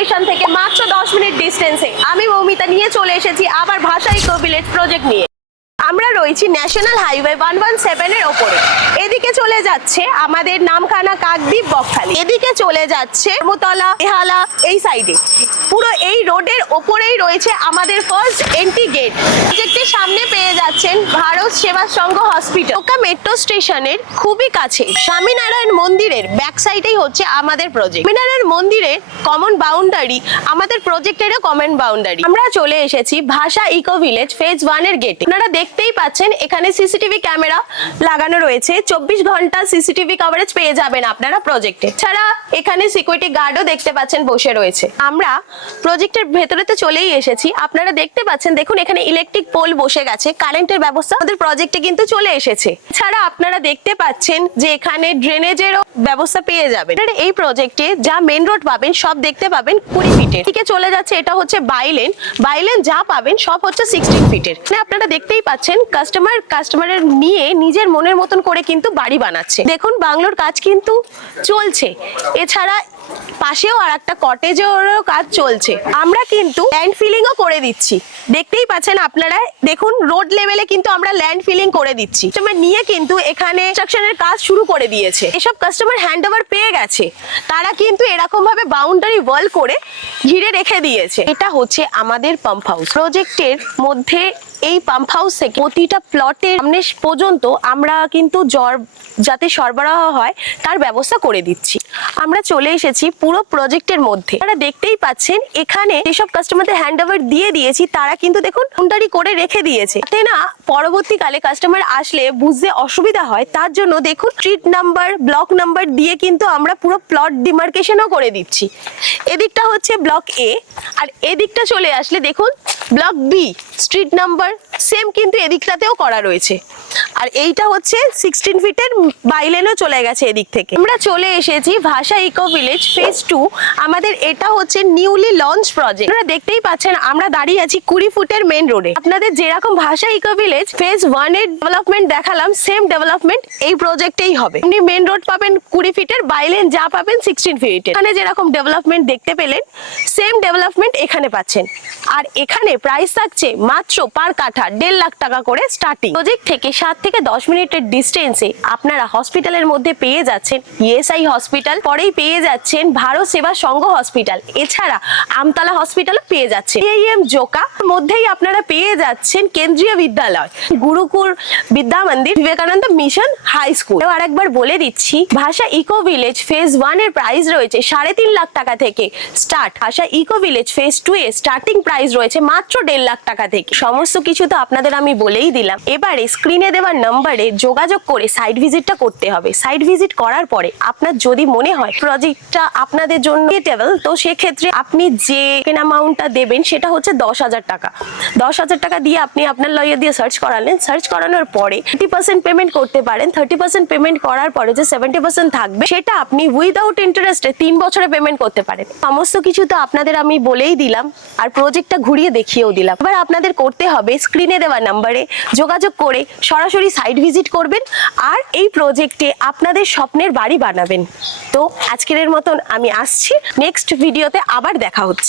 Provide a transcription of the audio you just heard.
Station থেকে মাত্র দশ মিনিট ডিস্টেন্সে আমি মৌমিতা নিয়ে চলে এসেছি আবার ভাষা ইকো ভিলেজ প্রজেক্ট নিয়ে। আমরা রয়েছি ন্যাশনাল হাইওয়ে ওয়ান ওয়ান সেভেনের ওপরে। এদিকে চলে যাচ্ছে আমাদের নামখানা কাকদ্বীপ বকখালি। এদিকে চলে যাচ্ছে মুতলা এহালা এই সাইডে পুরো এই রোডের ওপরেই রয়েছে আমাদের ফার্স্ট এন্ট্রি গেট প্রজেক্টের সামনে পেয়ে যাচ্ছেন ভারত সেবা সংঘ হসপিটাল। ওকা মেট্রো স্টেশনের খুবই কাছে। স্বামীনারায়ণ মন্দিরের ব্যাক সাইডেই হচ্ছে আমাদের প্রজেক্ট স্বামীনারায়ণ মন্দিরের কমন বাউন্ডারি আমাদের প্রজেক্টেরও কমন বাউন্ডারি আমরা চলে এসেছি ভাষা ইকো ভিলেজ ফেজ ওয়ানের গেটে আপনারা দেখতেই পাচ্ছেন, এখানে সিসিটিভি ক্যামেরা লাগানো রয়েছে। চব্বিশ ঘণ্টা সিসিটিভি কভারেজ পেয়ে যাবেন আপনারা প্রজেক্টে ছাড়া এখানে সিকিউরিটি গার্ডও দেখতে পাচ্ছেন বসে রয়েছে। আমরা প্রজেক্টের ভেতরে তো চলেই এসেছি। আপনারা দেখতে পাচ্ছেন, দেখুন এখানে ইলেকট্রিক পোল বসে গেছে। কারেন্টের ব্যবস্থা আমাদের প্রজেক্টে কিন্তু চলে এসেছে। ছাড়া আপনারা দেখতে পাচ্ছেন যে এখানে ড্রেনেজেরও ব্যবস্থা পেয়ে যাবেন। এই প্রজেক্টে যা মেন রোড পাবেন, সব দেখতে পাবেন কুড়ি ফিটের দিকে চলে যাচ্ছে, এটা হচ্ছে বাইলেন বাইলেন যা পাবেন, সব হচ্ছে সিক্সটিন ফিটের আপনারা দেখতেই পাচ্ছেন কাস্টমার কাস্টমারের নিয়ে নিজের মনের মতন করে কিন্তু বাড়ি বানাচ্ছে। দেখুন, বাংলোর কাজ কিন্তু চলছে। এছাড়া পাশেও আর একটা কটেজেরও কাজ চলছে। আমরা কিন্তু ল্যান্ড ফিলিংও করে দিচ্ছি। দেখতেই পাচ্ছেন আপনারা, দেখুন রোড লেভেলে কিন্তু আমরা ল্যান্ড ফিলিং করে দিচ্ছি। কাস্টমার নিয়ে কিন্তু এখানে কনস্ট্রাকশনের কাজ শুরু করে দিয়েছে। এসব কাস্টমার হ্যান্ড ওভার পেয়ে গেছে। তারা কিন্তু এরকম ভাবে বাউন্ডারি ওয়াল করে ঘিরে রেখে দিয়েছে। এটা হচ্ছে আমাদের পাম্প হাউস প্রজেক্টের মধ্যে এই পাম্প হাউস থেকে প্রতিটা প্লটের সামনে পর্যন্ত আমরা কিন্তু জ্বর যাতে সরবরাহ হয়, তার ব্যবস্থা করে দিচ্ছি। আমরা চলে এসেছি পুরো প্রজেক্টের মধ্যে। আপনারা দেখতেই পাচ্ছেন, এখানে যেসব কাস্টমারদের হ্যান্ড ওভার দিয়ে দিয়েছি, তারা কিন্তু দেখুন কাউন্টারি করে রেখে দিয়েছে। তাতে না পরবর্তীকালে কাস্টমার আসলে বুঝতে অসুবিধা হয়, তার জন্য দেখুন স্ট্রিট নাম্বার ব্লক নাম্বার দিয়ে কিন্তু আমরা পুরো প্লট ডিমার্কেশনও করে দিচ্ছি। এদিকটা হচ্ছে ব্লক এ আর এদিকটা চলে আসলে দেখুন block B street number same কিন্তু এদিকটাতেও করা রয়েছে। আর এইটা হচ্ছে সিক্সটিন ফিটের বাইলেনও চলে গেছে এদিক থেকে। আমরা চলে এসেছি ভাষা ইকো ভিলেজ ফেজ টু আমাদের এটা হচ্ছে নিউলি লঞ্চ প্রজেক্ট আপনারা দেখতেই পাচ্ছেন, আমরা দাঁড়িয়ে আছি কুড়ি ফুটের মেন রোডে আপনাদের যেরকম ভাষা ইকো ভিলেজ ফেজ ওয়ানের ডেভেলপমেন্ট দেখালাম সেম ডেভেলপমেন্ট এই প্রজেক্টেই হবে। আপনি মেন রোড পাবেন কুড়ি ফিটের বাইলেন যা পাবেন সিক্সটিন ফিটের এখানে যেরকম ডেভেলপমেন্ট দেখতে পেলেন সেম ডেভেলপমেন্ট এখানে পাচ্ছেন। আর এখানে প্রাইস থাকছে মাত্র পার কাঠা দেড় লাখ টাকা করে স্টার্টিং প্রজেক্ট থেকে সাত থেকে দশ মিনিটের ডিস্টেন্সে আপনারা হসপিটালের মধ্যে পেয়ে যাচ্ছেন ইএসআই হসপিটাল পরেই পেয়ে যাচ্ছেন ভারত সেবা সংঘ হসপিটাল এছাড়া আমতলা হসপিটালও পেয়ে যাচ্ছেন। এম জোকা মধ্যেই আপনারা পেয়ে যাচ্ছেন কেন্দ্রীয় বিদ্যালয়, Gurukul Vidya Mandir, Vivekananda mission high school আর একবার বলে দিচ্ছি, ভাষা ইকো ভিলেজ ফেজ ওয়ানের প্রাইস রয়েছে সাড়ে তিন লাখ টাকা থেকে start Bhasha eco village phase two এর স্টার্টিং প্রাইস রয়েছে মাত্র দেড় লাখ টাকা থেকে। সমস্ত কিছু তো আপনাদের আমি বলেই দিলাম। এবারে স্ক্রিনে দেওয়ার নাম্বারে যোগাযোগ করে সাইট ভিজিটটা করতে হবে। সাইট ভিজিট করার পরে আপনার যদি মনে হয় প্রজেক্টটা আপনাদের জন্য টেবল তো সেক্ষেত্রে আপনি যে কেন অ্যামাউন্টটা দেবেন সেটা হচ্ছে দশ হাজার টাকা। দশ হাজার টাকা দিয়ে আপনি আপনার লয়ার দিয়ে সার্চ করালেন। সার্চ করানোর পরে থার্টি পার্সেন্ট পেমেন্ট করতে পারেন। থার্টি পার্সেন্ট পেমেন্ট করার পরে যে সেভেন্টি পার্সেন্ট থাকবে, সেটা আপনি উইদাউট ইন্টারেস্টে তিন বছরে পেমেন্ট করতে পারেন। সমস্ত কিছু তো আপনাদের আমি বলেই দিলাম। আর প্রজেক্টটা ঘুরিয়ে দেখিয়েও দিলাম। এবার আপনাদের করতে হবে স্ক্রিনে দেওয়া নাম্বারে যোগাযোগ করে সরাসরি সাইট ভিজিট করবেন আর এই প্রজেক্টে আপনাদের স্বপ্নের বাড়ি বানাবেন। তো আজকের মতন আমি আসছি। নেক্সট ভিডিওতে আবার দেখা হচ্ছে।